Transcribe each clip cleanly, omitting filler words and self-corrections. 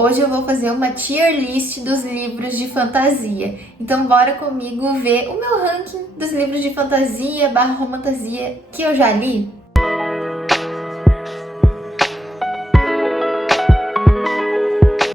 Hoje eu vou fazer uma tier list dos livros de fantasia. Então bora comigo ver o meu ranking dos livros de fantasia / romantasia que eu já li.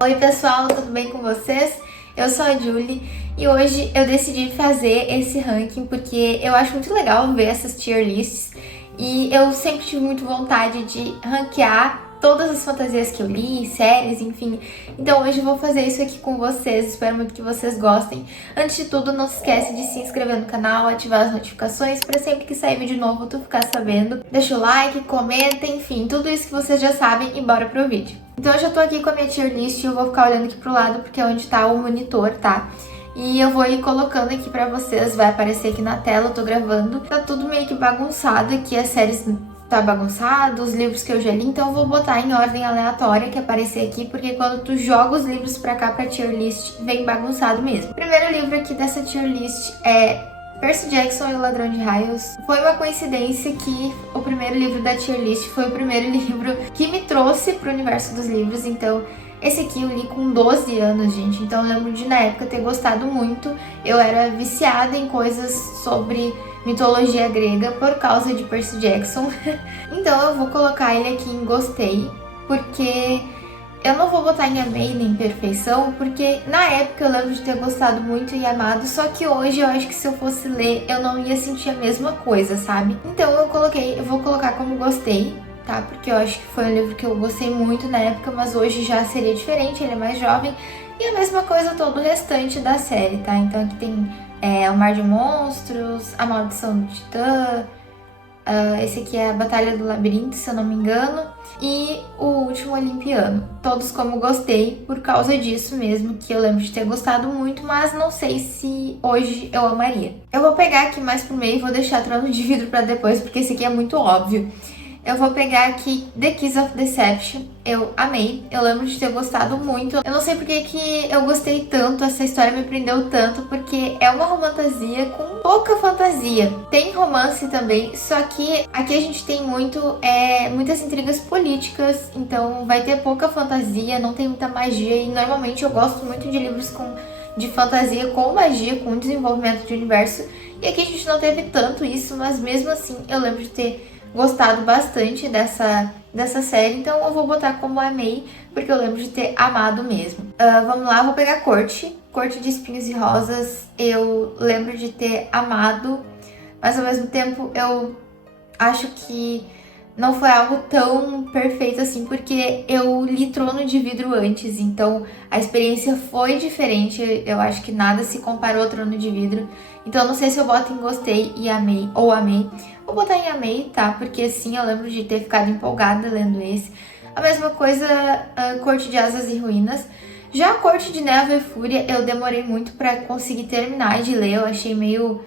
Oi pessoal, tudo bem com vocês? Eu sou a Julie e hoje eu decidi fazer esse ranking porque eu acho muito legal ver essas tier lists e eu sempre tive muito vontade de ranquear todas as fantasias que eu li, séries, enfim. Então hoje eu vou fazer isso aqui com vocês, espero muito que vocês gostem. Antes de tudo, não se esquece de se inscrever no canal, ativar as notificações para sempre que sair vídeo novo tu ficar sabendo. Deixa o like, comenta, enfim, tudo isso que vocês já sabem e bora pro vídeo. Então eu já tô aqui com a minha tier list e eu vou ficar olhando aqui pro lado porque é onde tá o monitor, tá? E eu vou ir colocando aqui pra vocês, vai aparecer aqui na tela, eu tô gravando. Tá tudo meio que bagunçado aqui, as séries tá bagunçado, os livros que eu já li, então eu vou botar em ordem aleatória que aparecer aqui, porque quando tu joga os livros pra cá pra tier list, vem bagunçado mesmo. O primeiro livro aqui dessa tier list é Percy Jackson e o Ladrão de Raios. Foi uma coincidência que o primeiro livro da tier list foi o primeiro livro que me trouxe pro universo dos livros, então esse aqui eu li com 12 anos, gente, então eu lembro de na época ter gostado muito. Eu era viciada em coisas sobre mitologia grega por causa de Percy Jackson. Então eu vou colocar ele aqui em gostei, porque eu não vou botar em amei nem perfeição, porque na época eu lembro de ter gostado muito e amado, só que hoje eu acho que se eu fosse ler eu não ia sentir a mesma coisa, sabe? Então eu vou colocar como gostei, tá? Porque eu acho que foi um livro que eu gostei muito na época, mas hoje já seria diferente, ele é mais jovem. E a mesma coisa todo o restante da série, tá? Então aqui tem O Mar de Monstros, A Maldição do Titã, esse aqui é A Batalha do Labirinto, se eu não me engano, e O Último Olimpiano. Todos como gostei, por causa disso mesmo, que eu lembro de ter gostado muito, mas não sei se hoje eu amaria. Eu vou pegar aqui mais pro meio e vou deixar Trono de Vidro pra depois, porque esse aqui é muito óbvio. Eu vou pegar aqui The Kiss of Deception, eu amei, eu lembro de ter gostado muito. Eu não sei porque que eu gostei tanto, essa história me prendeu tanto, porque é uma romantasia com pouca fantasia. Tem romance também, só que aqui a gente tem muitas intrigas políticas, então vai ter pouca fantasia, não tem muita magia, e normalmente eu gosto muito de livros de fantasia com magia, com desenvolvimento de universo, e aqui a gente não teve tanto isso, mas mesmo assim eu lembro de ter gostado bastante dessa série, então eu vou botar como amei, porque eu lembro de ter amado mesmo. Vamos lá, vou pegar Corte de Espinhos e Rosas, eu lembro de ter amado, mas ao mesmo tempo eu acho que não foi algo tão perfeito assim, porque eu li Trono de Vidro antes, então a experiência foi diferente, eu acho que nada se comparou ao Trono de Vidro, então eu não sei se eu boto em gostei e amei, ou amei. Vou botar em amei, tá? Porque sim, eu lembro de ter ficado empolgada lendo esse. A mesma coisa, Corte de Asas e Ruínas. Já a Corte de Névoa e Fúria, eu demorei muito pra conseguir terminar de ler, eu achei meio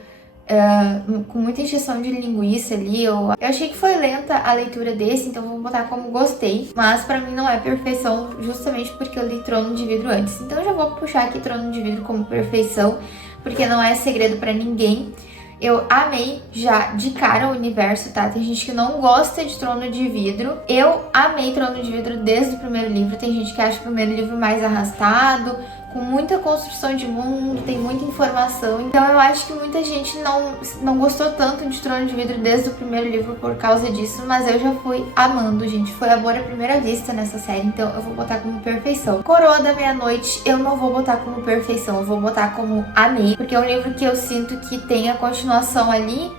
com muita encheção de linguiça ali. Eu achei que foi lenta a leitura desse, então vou botar como gostei. Mas pra mim não é perfeição, justamente porque eu li Trono de Vidro antes. Então eu já vou puxar aqui Trono de Vidro como perfeição, porque não é segredo pra ninguém. Eu amei já de cara o universo, tá? Tem gente que não gosta de Trono de Vidro. Eu amei Trono de Vidro desde o primeiro livro. Tem gente que acha o primeiro livro mais arrastado, com muita construção de mundo, tem muita informação. Então eu acho que muita gente não gostou tanto de Trono de Vidro desde o primeiro livro por causa disso, mas eu já fui amando, gente. Foi amor à primeira vista nessa série, então eu vou botar como perfeição. Coroa da Meia-Noite, eu não vou botar como perfeição, eu vou botar como amei, porque é um livro que eu sinto que tem a continuação ali,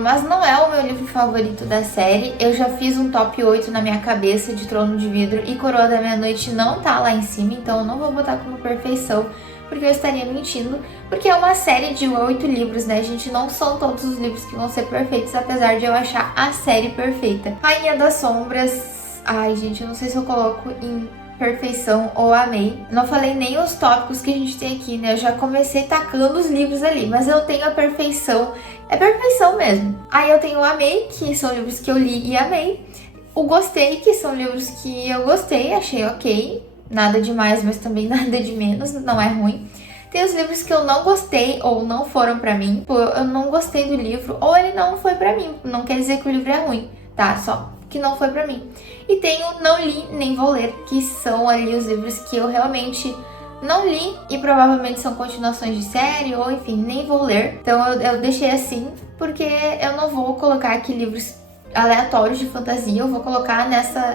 mas não é o meu livro favorito da série. Eu já fiz um top 8 na minha cabeça de Trono de Vidro e Coroa da Meia-Noite não tá lá em cima, então eu não vou botar como perfeição, porque eu estaria mentindo, porque é uma série de 8 livros, né, gente? Não são todos os livros que vão ser perfeitos, apesar de eu achar a série perfeita. Rainha das Sombras, ai gente, eu não sei se eu coloco em perfeição ou amei. Não falei nem os tópicos que a gente tem aqui, né? Eu já comecei tacando os livros ali, mas eu tenho a perfeição. É perfeição mesmo. Aí eu tenho o amei, que são livros que eu li e amei. O gostei, que são livros que eu gostei, achei ok. Nada demais, mas também nada de menos, não é ruim. Tem os livros que eu não gostei ou não foram pra mim. Pô, eu não gostei do livro ou ele não foi pra mim. Não quer dizer que o livro é ruim, tá? Só que não foi pra mim. E tem o Não Li Nem Vou Ler, que são ali os livros que eu realmente não li e provavelmente são continuações de série ou enfim, nem vou ler. Então eu deixei assim porque eu não vou colocar aqui livros aleatórios de fantasia, eu vou colocar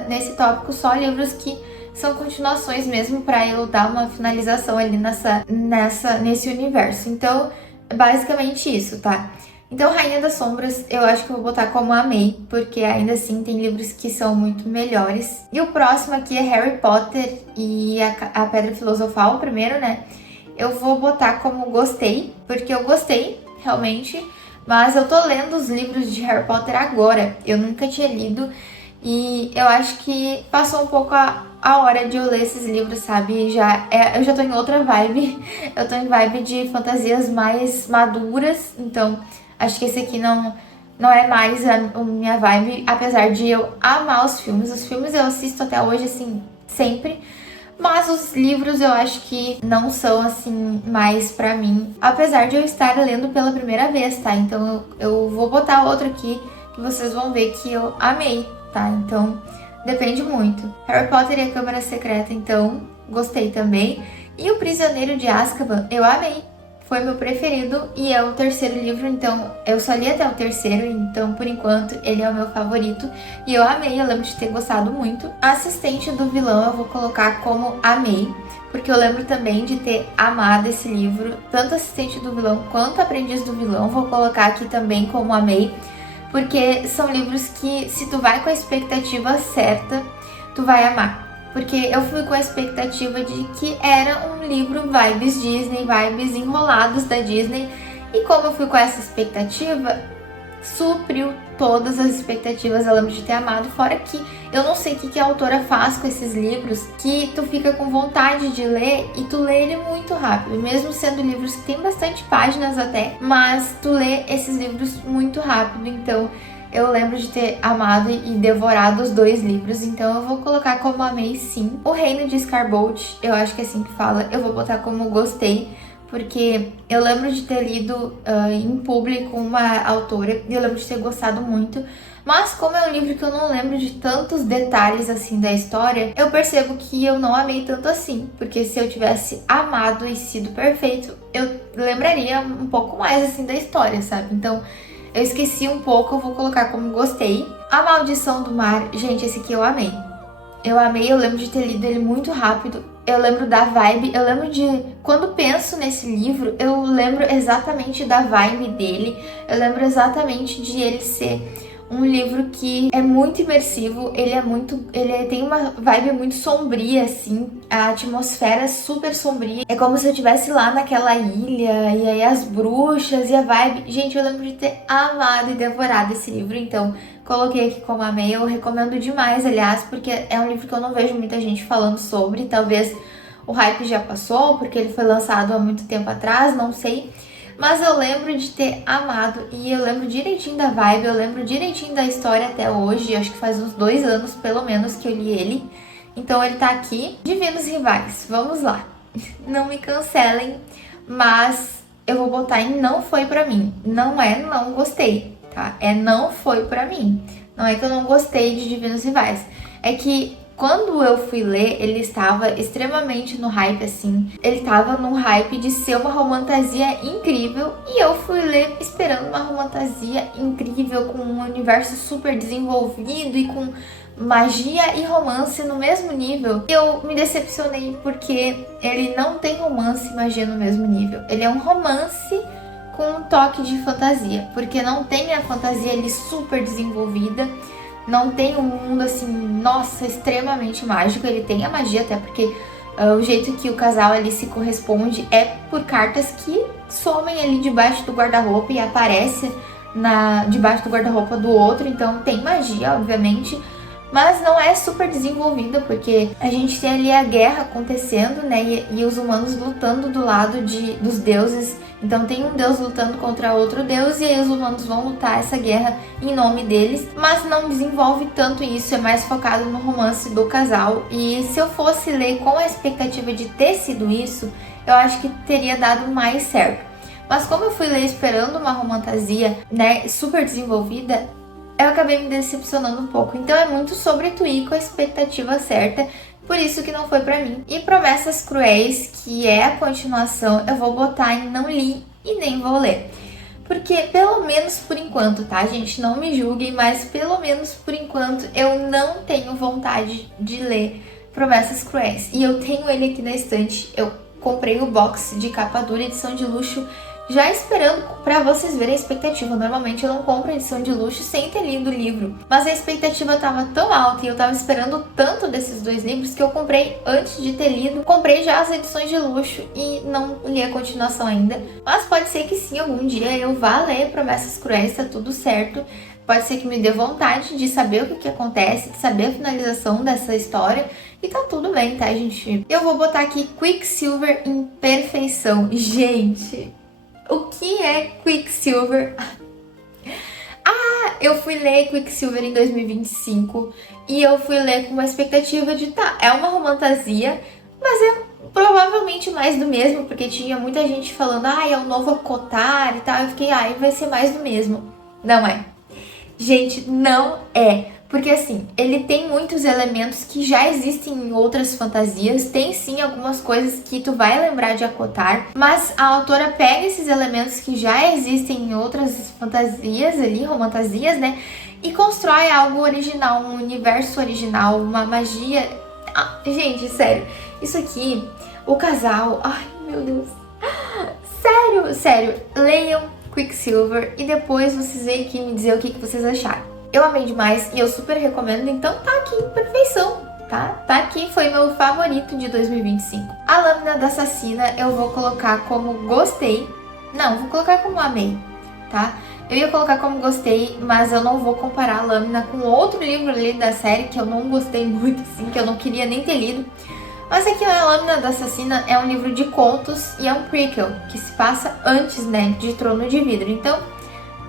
nesse tópico só livros que são continuações mesmo pra eu dar uma finalização ali nesse universo. Então, é basicamente isso, tá? Então, Rainha das Sombras, eu acho que eu vou botar como amei, porque ainda assim tem livros que são muito melhores. E o próximo aqui é Harry Potter e a Pedra Filosofal, o primeiro, né? Eu vou botar como gostei, porque eu gostei, realmente, mas eu tô lendo os livros de Harry Potter agora. Eu nunca tinha lido e eu acho que passou um pouco a hora de eu ler esses livros, sabe? Eu já tô em outra vibe, eu tô em vibe de fantasias mais maduras, então acho que esse aqui não é mais a minha vibe, apesar de eu amar os filmes. Os filmes eu assisto até hoje, assim, sempre. Mas os livros eu acho que não são, assim, mais pra mim. Apesar de eu estar lendo pela primeira vez, tá? Então eu vou botar outro aqui que vocês vão ver que eu amei, tá? Então depende muito. Harry Potter e a Câmara Secreta, então, gostei também. E O Prisioneiro de Azkaban, eu amei. Foi meu preferido e é o terceiro livro, então eu só li até o terceiro, então por enquanto ele é o meu favorito. E eu amei, eu lembro de ter gostado muito. Assistente do Vilão eu vou colocar como amei, porque eu lembro também de ter amado esse livro. Tanto Assistente do Vilão quanto Aprendiz do Vilão vou colocar aqui também como amei, porque são livros que se tu vai com a expectativa certa, tu vai amar. Porque eu fui com a expectativa de que era um livro vibes Disney, vibes enrolados da Disney. E como eu fui com essa expectativa, supriu todas as expectativas. Eu lembro de ter amado, fora que eu não sei o que a autora faz com esses livros, que tu fica com vontade de ler e tu lê ele muito rápido. Mesmo sendo livros que tem bastante páginas até, mas tu lê esses livros muito rápido, então eu lembro de ter amado e devorado os dois livros, então eu vou colocar como amei sim. O Reino de Scarbolt, eu acho que é assim que fala, eu vou botar como gostei, porque eu lembro de ter lido em público uma autora e eu lembro de ter gostado muito. Mas como é um livro que eu não lembro de tantos detalhes assim da história, eu percebo que eu não amei tanto assim. Porque se eu tivesse amado e sido perfeito, eu lembraria um pouco mais assim da história, sabe? Então eu esqueci um pouco, eu vou colocar como gostei. A Maldição do Mar, gente, esse aqui eu amei. Eu amei, eu lembro de ter lido ele muito rápido. Eu lembro da vibe, eu lembro de... Quando penso nesse livro, eu lembro exatamente da vibe dele. Eu lembro exatamente de ele ser um livro que é muito imersivo, ele tem uma vibe muito sombria, assim, a atmosfera é super sombria. É como se eu estivesse lá naquela ilha, e aí as bruxas e a vibe. Gente, eu lembro de ter amado e devorado esse livro, então coloquei aqui como amei. Eu recomendo demais, aliás, porque é um livro que eu não vejo muita gente falando sobre. Talvez o hype já passou, porque ele foi lançado há muito tempo atrás, não sei. Mas eu lembro de ter amado e eu lembro direitinho da vibe, eu lembro direitinho da história até hoje. Acho que faz uns 2 anos, pelo menos, que eu li ele. Então ele tá aqui. Divinos Rivais, vamos lá. Não me cancelem, mas eu vou botar em não foi pra mim. Não é não gostei, tá? É não foi pra mim. Não é que eu não gostei de Divinos Rivais. É que quando eu fui ler, ele estava extremamente no hype, assim. Ele estava num hype de ser uma romantasia incrível. E eu fui ler esperando uma romantasia incrível, com um universo super desenvolvido e com magia e romance no mesmo nível. E eu me decepcionei porque ele não tem romance e magia no mesmo nível. Ele é um romance com um toque de fantasia, porque não tem a fantasia ali super desenvolvida. Não tem um mundo assim, nossa, extremamente mágico. Ele tem a magia, até porque o jeito que o casal ali se corresponde é por cartas que somem ali debaixo do guarda-roupa e aparecem debaixo do guarda-roupa do outro. Então tem magia, obviamente, mas não é super desenvolvida, porque a gente tem ali a guerra acontecendo, né? E os humanos lutando do lado dos deuses. Então tem um deus lutando contra outro deus e aí os humanos vão lutar essa guerra em nome deles, mas não desenvolve tanto isso, é mais focado no romance do casal. E se eu fosse ler com a expectativa de ter sido isso, eu acho que teria dado mais certo. Mas como eu fui ler esperando uma romantasia, né, super desenvolvida, eu acabei me decepcionando um pouco. Então é muito sobre tu ir com a expectativa certa, por isso que não foi pra mim. E Promessas Cruéis, que é a continuação, eu vou botar em não li e nem vou ler. Porque pelo menos por enquanto, tá, gente? Não me julguem, mas pelo menos por enquanto eu não tenho vontade de ler Promessas Cruéis. E eu tenho ele aqui na estante. Eu comprei o box de capa dura, edição de luxo, já esperando pra vocês verem a expectativa. Normalmente eu não compro edição de luxo sem ter lido o livro, mas a expectativa tava tão alta e eu tava esperando tanto desses dois livros que eu comprei antes de ter lido. Comprei já as edições de luxo e não li a continuação ainda, mas pode ser que sim, algum dia eu vá ler Promessas Cruéis, tá tudo certo. Pode ser que me dê vontade de saber o que acontece, de saber a finalização dessa história. E tá tudo bem, tá, gente? Eu vou botar aqui Quicksilver em perfeição. Gente, o que é Quicksilver? Eu fui ler Quicksilver em 2025 e eu fui ler com uma expectativa de, tá, é uma romantasia, mas é provavelmente mais do mesmo, porque tinha muita gente falando, é o novo Acotar e tal. Eu fiquei, vai ser mais do mesmo. Não é. Gente, não é. Porque assim, ele tem muitos elementos que já existem em outras fantasias, tem sim algumas coisas que tu vai lembrar de Acotar, mas a autora pega esses elementos que já existem em outras fantasias ali, romantasias, né? E constrói algo original, um universo original, uma magia. Gente, sério, isso aqui, o casal, ai meu Deus, sério, leiam Quicksilver e depois vocês vêm aqui me dizer o que vocês acharam. Eu amei demais e eu super recomendo, então tá aqui em perfeição, tá? Tá aqui, foi meu favorito de 2025. A Lâmina da Assassina eu vou colocar como gostei, não, vou colocar como amei, tá? Eu ia colocar como gostei, mas eu não vou comparar a Lâmina com outro livro ali da série que eu não gostei muito, assim, que eu não queria nem ter lido. Mas aqui a Lâmina da Assassina é um livro de contos e é um prequel, que se passa antes, né, de Trono de Vidro. Então,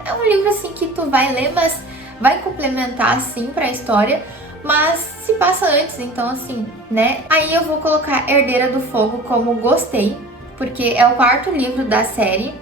é um livro assim que tu vai ler, mas vai complementar sim pra história, mas se passa antes, então assim, né? Aí eu vou colocar Herdeira do Fogo como gostei, porque é o quarto livro da série,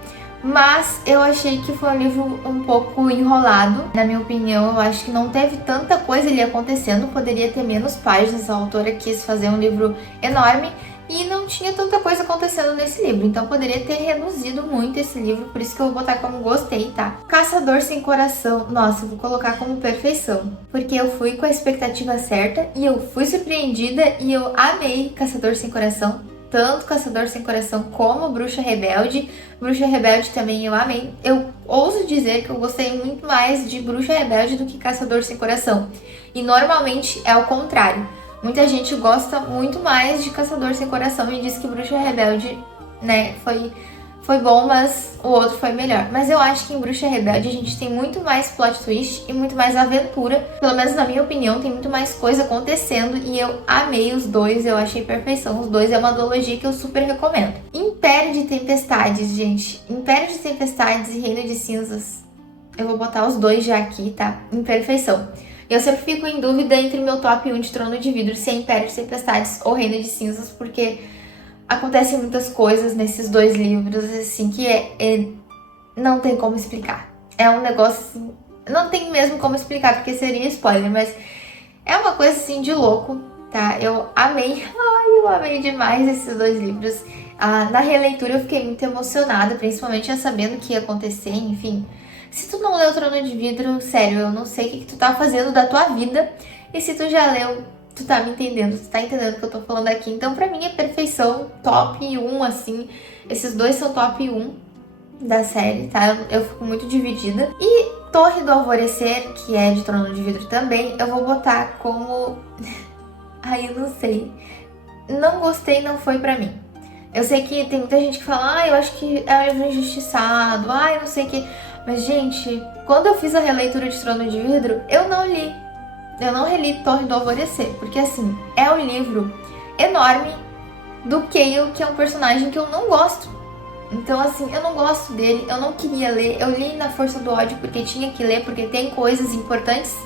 mas eu achei que foi um livro um pouco enrolado, na minha opinião. Eu acho que não teve tanta coisa ali acontecendo, poderia ter menos páginas, a autora quis fazer um livro enorme e não tinha tanta coisa acontecendo nesse livro, então poderia ter reduzido muito esse livro, por isso que eu vou botar como gostei, tá? Caçador Sem Coração, nossa, eu vou colocar como perfeição, porque eu fui com a expectativa certa e eu fui surpreendida e eu amei Caçador Sem Coração, tanto Caçador Sem Coração como Bruxa Rebelde. Bruxa Rebelde também eu amei, eu ouso dizer que eu gostei muito mais de Bruxa Rebelde do que Caçador Sem Coração, e normalmente é o contrário. Muita gente gosta muito mais de Caçador Sem Coração e diz que Bruxa Rebelde, né, foi bom, mas o outro foi melhor. Mas eu acho que em Bruxa Rebelde a gente tem muito mais plot twist e muito mais aventura. Pelo menos na minha opinião, tem muito mais coisa acontecendo e eu amei os dois, eu achei perfeição. Os dois é uma duologia que eu super recomendo. Império de Tempestades, gente. Império de Tempestades e Reino de Cinzas. Eu vou botar os dois já aqui, tá? Em perfeição. Eu sempre fico em dúvida entre meu top 1 de Trono de Vidro, se é Império de Tempestades ou Reino de Cinzas, porque acontecem muitas coisas nesses dois livros, assim, que não tem como explicar. É um negócio, assim, não tem mesmo como explicar, porque seria spoiler, mas é uma coisa, assim, de louco, tá? Eu amei demais esses dois livros. Na releitura eu fiquei muito emocionada, principalmente já sabendo o que ia acontecer, enfim. Se tu não leu Trono de Vidro, sério, eu não sei o que tu tá fazendo da tua vida. E se tu já leu, tu tá me entendendo, tu tá entendendo o que eu tô falando aqui. Então pra mim é perfeição, top 1, assim. Esses dois são top 1 da série, tá? Eu fico muito dividida. E Torre do Alvorecer, que é de Trono de Vidro também, eu vou botar como... eu não sei. Não gostei, não foi pra mim. Eu sei que tem muita gente que fala, eu acho que é um livro injustiçado, eu não sei o que... Mas, gente, quando eu fiz a releitura de Trono de Vidro, eu não li. Eu não reli Torre do Alvorecer, porque, assim, é um livro enorme do Chaol, que é um personagem que eu não gosto. Então, assim, eu não gosto dele, eu não queria ler. Eu li na força do ódio porque tinha que ler, porque tem coisas importantes,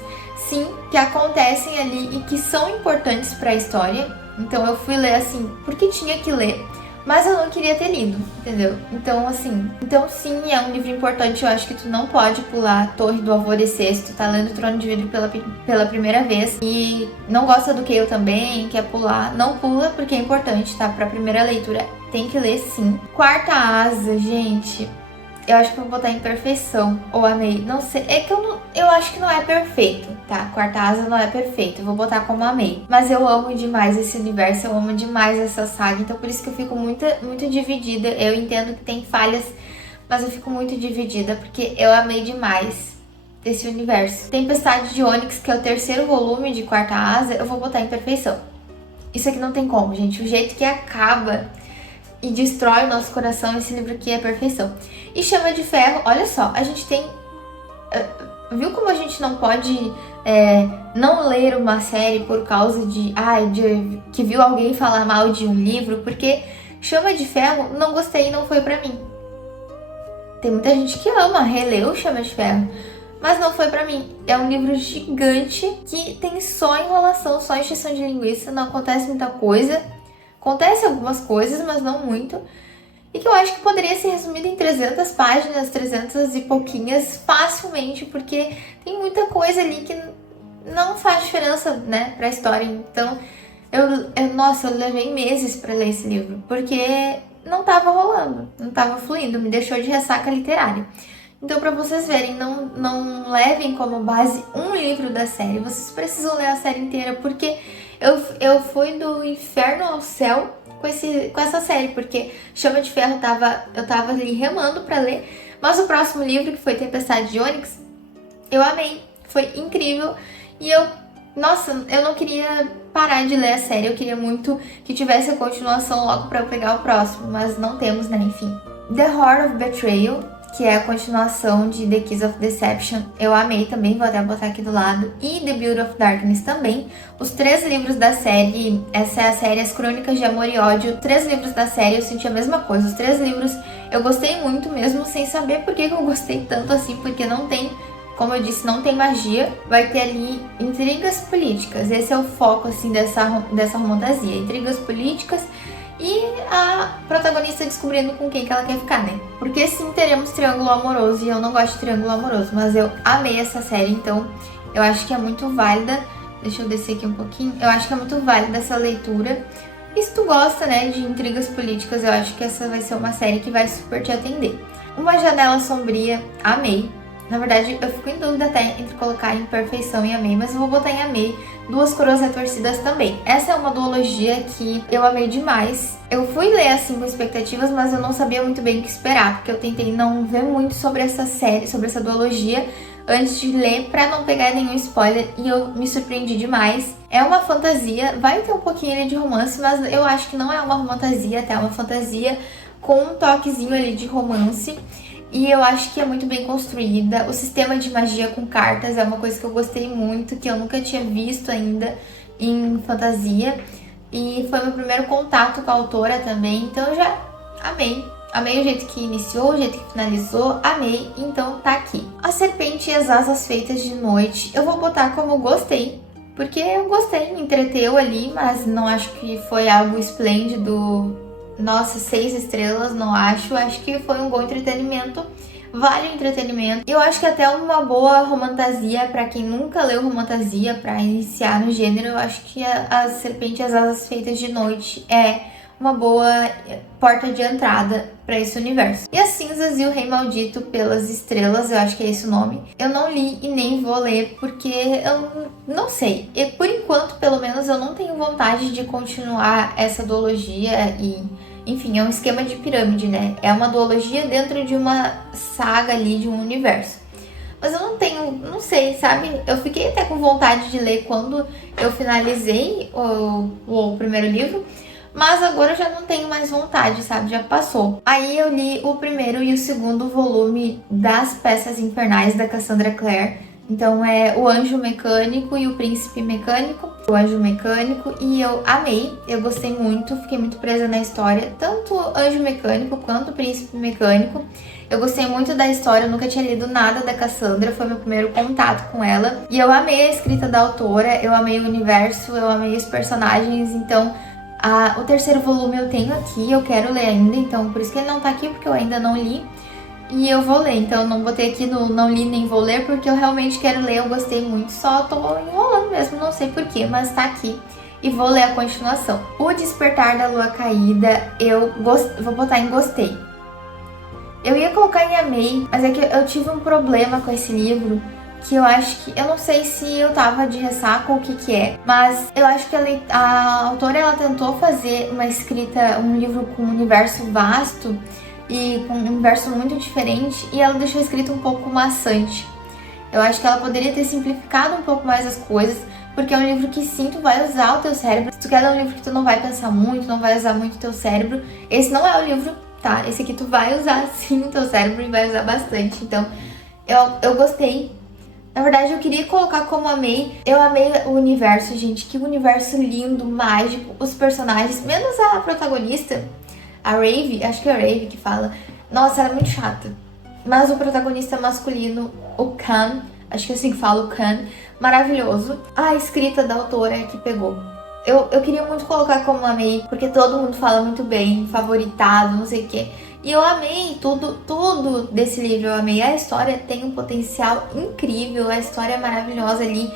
sim, que acontecem ali e que são importantes pra história. Então, eu fui ler, assim, porque tinha que ler. mas eu não queria ter lido, entendeu? Então, assim, então sim, é um livro importante. Eu acho que tu não pode pular Torre do Alvorecer se tu tá lendo Trono de Vidro pela primeira vez e não gosta do que eu também, quer pular, não pula, porque é importante, tá? Pra primeira leitura tem que ler sim. Quarta Asa, gente, eu acho que eu vou botar em perfeição, ou amei, não sei, é que eu acho que não é perfeito, tá? Quarta Asa não é perfeito, eu vou botar como amei. Mas eu amo demais esse universo, eu amo demais essa saga, então por isso que eu fico muito dividida. Eu entendo que tem falhas, mas eu fico muito dividida, porque eu amei demais esse universo. Tempestade de Ônix, que é o terceiro volume de Quarta Asa, eu vou botar em perfeição. Isso aqui não tem como, gente, o jeito que acaba e destrói o nosso coração, esse livro aqui é perfeição. E Chama de Ferro, olha só, a gente tem... Viu como a gente não pode não ler uma série por causa de que viu alguém falar mal de um livro? Porque Chama de Ferro, não gostei e não foi pra mim. Tem muita gente que ama, releu Chama de Ferro, mas não foi pra mim. É um livro gigante que tem só enrolação, só encheção de linguiça, não acontece muita coisa. Acontece algumas coisas, mas não muito. E que eu acho que poderia ser resumido em 300 páginas, 300 e pouquinhas, facilmente, porque tem muita coisa ali que não faz diferença, né, pra história. Então, nossa, eu levei meses pra ler esse livro, porque não tava rolando, não tava fluindo, me deixou de ressaca literária. Então, pra vocês verem, não levem como base um livro da série, vocês precisam ler a série inteira, porque eu fui do inferno ao céu com essa série, porque Chama de Ferro eu tava ali remando pra ler, mas o próximo livro, que foi Tempestade de Ônix, eu amei, foi incrível, e nossa, eu não queria parar de ler a série, eu queria muito que tivesse a continuação logo pra eu pegar o próximo, mas não temos, né, enfim. The Heart of Betrayal, que é a continuação de The Kiss of Deception, eu amei também, vou até botar aqui do lado, e The Beauty of Darkness também. Os 3 livros da série, essa é a série As Crônicas de Amor e Ódio, 3 livros da série eu senti a mesma coisa, os 3 livros eu gostei muito mesmo, sem saber por que eu gostei tanto assim, porque não tem, como eu disse, não tem magia, vai ter ali intrigas políticas, esse é o foco assim dessa romantasia, intrigas políticas, e a protagonista descobrindo com quem que ela quer ficar, né? Porque sim, teremos triângulo amoroso, e eu não gosto de triângulo amoroso, mas eu amei essa série, então eu acho que é muito válida. Deixa eu descer aqui um pouquinho. Eu acho que é muito válida essa leitura. E se tu gosta, né, de intrigas políticas, eu acho que essa vai ser uma série que vai super te atender. Uma Janela Sombria, amei. Na verdade, eu fico em dúvida até entre colocar em perfeição e amei, mas eu vou botar em amei. Duas Coroas Retorcidas também. Essa é uma duologia que eu amei demais. Eu fui ler assim com expectativas, mas eu não sabia muito bem o que esperar, porque eu tentei não ver muito sobre essa série, sobre essa duologia, antes de ler, pra não pegar nenhum spoiler, e eu me surpreendi demais. É uma fantasia, vai ter um pouquinho ali de romance, mas eu acho que não é uma fantasia, até uma fantasia com um toquezinho ali de romance. E eu acho que é muito bem construída. O sistema de magia com cartas é uma coisa que eu gostei muito, que eu nunca tinha visto ainda em fantasia. E foi meu primeiro contato com a autora também, então eu já amei. Amei o jeito que iniciou, o jeito que finalizou, amei, então tá aqui. A Serpente e as Asas Feitas de Noite, eu vou botar como gostei, porque eu gostei, me entreteu ali, mas não acho que foi algo esplêndido. Nossa, 6 estrelas, não acho. Acho que foi um bom entretenimento. Vale o entretenimento. Eu acho que até uma boa romantasia, pra quem nunca leu romantasia, pra iniciar no gênero, eu acho que a Serpente e as Asas Feitas de Noite é uma boa porta de entrada pra esse universo. E As Cinzas e o Rei Maldito pelas Estrelas, eu acho que é esse o nome. Eu não li e nem vou ler porque eu não sei. E por enquanto, pelo menos, eu não tenho vontade de continuar essa duologia e... Enfim, é um esquema de pirâmide, né? É uma duologia dentro de uma saga ali, de um universo. Mas eu não sei, sabe? Eu fiquei até com vontade de ler quando eu finalizei o primeiro livro, mas agora eu já não tenho mais vontade, sabe? Já passou. Aí eu li o primeiro e o segundo volume das Peças Infernais da Cassandra Clare. Então é O Anjo Mecânico e O Príncipe Mecânico. O Anjo Mecânico, e eu amei, eu gostei muito, fiquei muito presa na história, tanto Anjo Mecânico quanto Príncipe Mecânico. Eu gostei muito da história, eu nunca tinha lido nada da Cassandra, foi meu primeiro contato com ela. E eu amei a escrita da autora, eu amei o universo, eu amei os personagens, então O terceiro volume eu tenho aqui, eu quero ler ainda, então por isso que ele não tá aqui, porque eu ainda não li. E eu vou ler, então eu não botei aqui no não li nem vou ler, porque eu realmente quero ler, eu gostei muito, só tô enrolando mesmo, não sei porquê, mas tá aqui. E vou ler a continuação. O Despertar da Lua Caída, vou botar em gostei. Eu ia colocar em amei, mas é que eu tive um problema com esse livro, que eu acho que, eu não sei se eu tava de ressaca ou o que que é, mas eu acho que a autora, ela tentou fazer uma escrita, um livro com um universo vasto e com um universo muito diferente, e ela deixou a escrita um pouco maçante. Eu acho que ela poderia ter simplificado um pouco mais as coisas, porque é um livro que sim, tu vai usar o teu cérebro. Se tu quer ler um livro que tu não vai pensar muito, não vai usar muito o teu cérebro, esse não é o livro, tá? Esse aqui tu vai usar sim o teu cérebro e vai usar bastante, então eu gostei. Na verdade, eu queria colocar como amei. Eu amei o universo, gente. Que universo lindo, mágico. Os personagens, menos a protagonista, a Rave, acho que é a Rave que fala. Nossa, ela é muito chata. Mas o protagonista masculino, o Khan, acho que é assim que fala, o Khan, maravilhoso. A escrita da autora que pegou. Eu queria muito colocar como amei, porque todo mundo fala muito bem, favoritado, não sei o quê. E eu amei tudo desse livro, eu amei. A história tem um potencial incrível, a história é maravilhosa ali,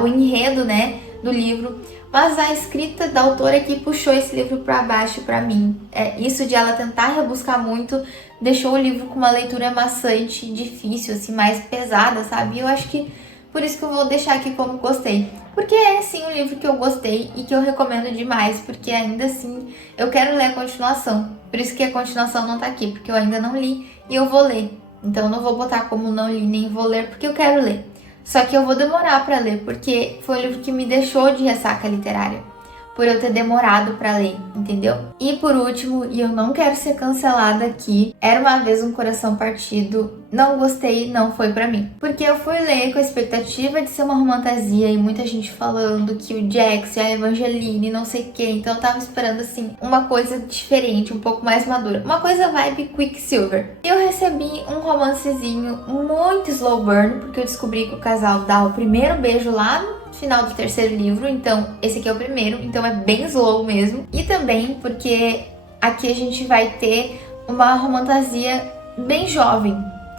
o enredo, né, do livro. Mas a escrita da autora que puxou esse livro pra baixo pra mim. Isso de ela tentar rebuscar muito, deixou o livro com uma leitura maçante, difícil, assim, mais pesada, sabe? E eu acho que por isso que eu vou deixar aqui como gostei. Porque é sim um livro que eu gostei e que eu recomendo demais, porque ainda assim eu quero ler a continuação. Por isso que a continuação não tá aqui, porque eu ainda não li e eu vou ler. Então eu não vou botar como não li nem vou ler, porque eu quero ler. Só que eu vou demorar pra ler, porque foi um livro que me deixou de ressaca literária. Por eu ter demorado pra ler, entendeu? E por último, e eu não quero ser cancelada aqui, Era Uma Vez um Coração Partido. Não gostei, não foi pra mim. Porque eu fui ler com a expectativa de ser uma romantasia e muita gente falando que o Jax e a Evangeline, não sei o que. Então eu tava esperando, assim, uma coisa diferente, um pouco mais madura. Uma coisa vibe Quicksilver. E eu recebi um romancezinho muito slow burn, porque eu descobri que o casal dá o primeiro beijo lá no final do terceiro livro, então esse aqui é o primeiro, então é bem slow mesmo. E também porque aqui a gente vai ter uma romantasia bem jovem,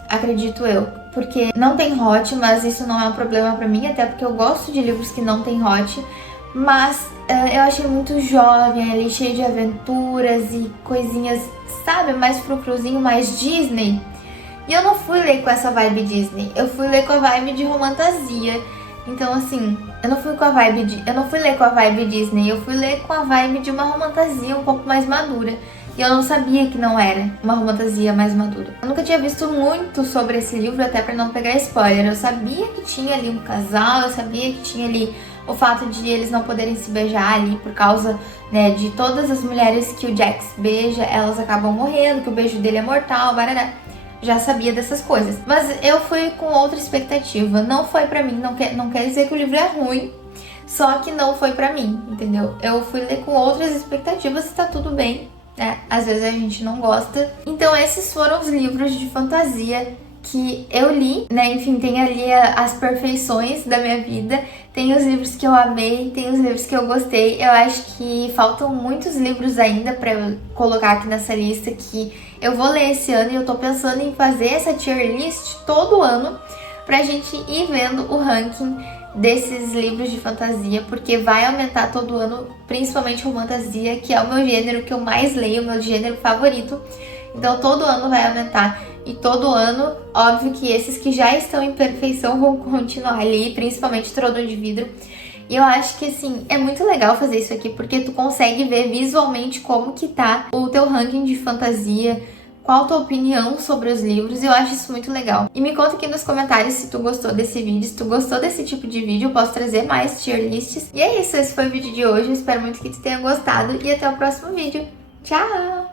acredito eu. Porque não tem hot, mas isso não é um problema pra mim, até porque eu gosto de livros que não tem hot. Mas eu achei muito jovem ali, cheio de aventuras e coisinhas, sabe, mais frufruzinho, mais Disney. E eu não fui ler com essa vibe Disney, eu fui ler com a vibe de romantasia. Então, assim, eu não fui ler com a vibe Disney, eu fui ler com a vibe de uma romantasia um pouco mais madura. E eu não sabia que não era uma romantasia mais madura. Eu nunca tinha visto muito sobre esse livro, até pra não pegar spoiler. Eu sabia que tinha ali um casal, eu sabia que tinha ali o fato de eles não poderem se beijar ali por causa, né, de todas as mulheres que o Jax beija, elas acabam morrendo, que o beijo dele é mortal, barará. Já sabia dessas coisas. Mas eu fui com outra expectativa. Não foi pra mim, não quer dizer que o livro é ruim, só que não foi pra mim, entendeu? Eu fui ler com outras expectativas e tá tudo bem, né? Às vezes a gente não gosta. Então esses foram os livros de fantasia que eu li, né? Enfim, tem ali as perfeições da minha vida. Tem os livros que eu amei, tem os livros que eu gostei. Eu acho que faltam muitos livros ainda pra eu colocar aqui nessa lista que eu vou ler esse ano, e eu tô pensando em fazer essa tier list todo ano pra gente ir vendo o ranking desses livros de fantasia, porque vai aumentar todo ano, principalmente romantasia, que é o meu gênero que eu mais leio, o meu gênero favorito. Então todo ano vai aumentar. E todo ano, óbvio que esses que já estão em perfeição vão continuar ali, principalmente Trono de Vidro. E eu acho que, assim, é muito legal fazer isso aqui, porque tu consegue ver visualmente como que tá o teu ranking de fantasia, qual a tua opinião sobre os livros, e eu acho isso muito legal. E me conta aqui nos comentários se tu gostou desse vídeo, se tu gostou desse tipo de vídeo, eu posso trazer mais tier lists. E é isso, esse foi o vídeo de hoje, eu espero muito que tu tenha gostado, e até o próximo vídeo. Tchau!